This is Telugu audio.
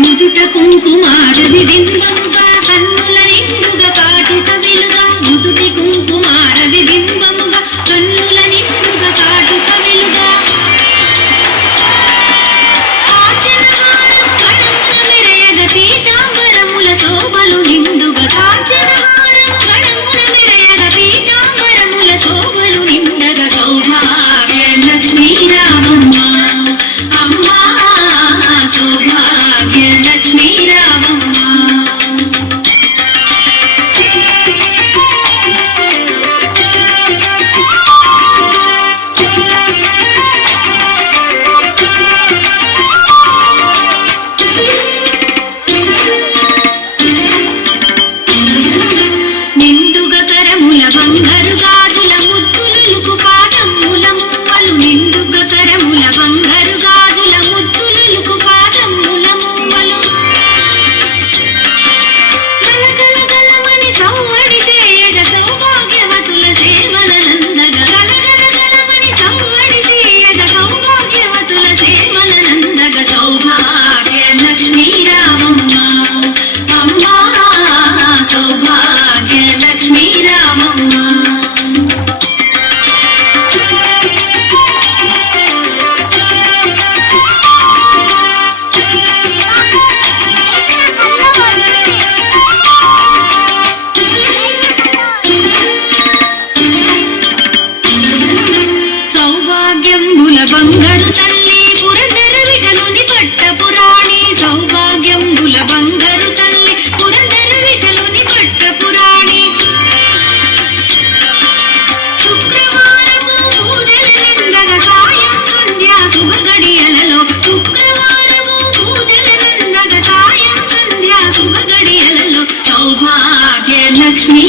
నుదుట కుంకుమార విబింబముగా కన్నుల నిండుగా కాటుక వెలుగా నుదుటి కుంకుమార విబింబముగా కన్నుల నిండుగా కాటుక వెలుగా కాంచనహారము గణమున మెరయగ పీతాంబరముల శోభలు నిండుగా కాంచనహారము గణమున మెరయగ పీతాంబరముల శోభలు నిండగా సౌభాగ్య లక్ష్మీ రామమ్మ అమ్మా సౌభాగ్య లక్ష్మీ రామమ్మ నిండుగా కరముల బంగారు గాజుల ముద్దులకు పాదముల మువ్వలు నిండుగా కరముల బంగారు గాజుల ముద్దులకు పాదముల మువ్వలు గలగలగలమని సౌవడి చేయగ సౌభాగ్యవతుల సేవలనందగ గలగలగలమని సౌవడి చేయగ సౌభాగ్యవతుల సేవలనందగ సౌభాగ్య లక్ష్మీ రామమ్మ అమ్మా సౌభాగ్య లక్ష్మీ రామమ్మ సౌభాగ్యంబుల బంగారు తల్లి పురందర విఠలుని పట్ట పురాణి సౌభాగ్యంబుల బంగారు తల్లి పురందర విఠలుని పట్ట పురాణి శుక్రవారము పూజల నందగ సాయం సంధ్యా శుభ గడియలలో శుక్రవారము పూజల నందగ సాయం సంధ్యా శుభ గడియలలో సౌభాగ్య లక్ష్మీ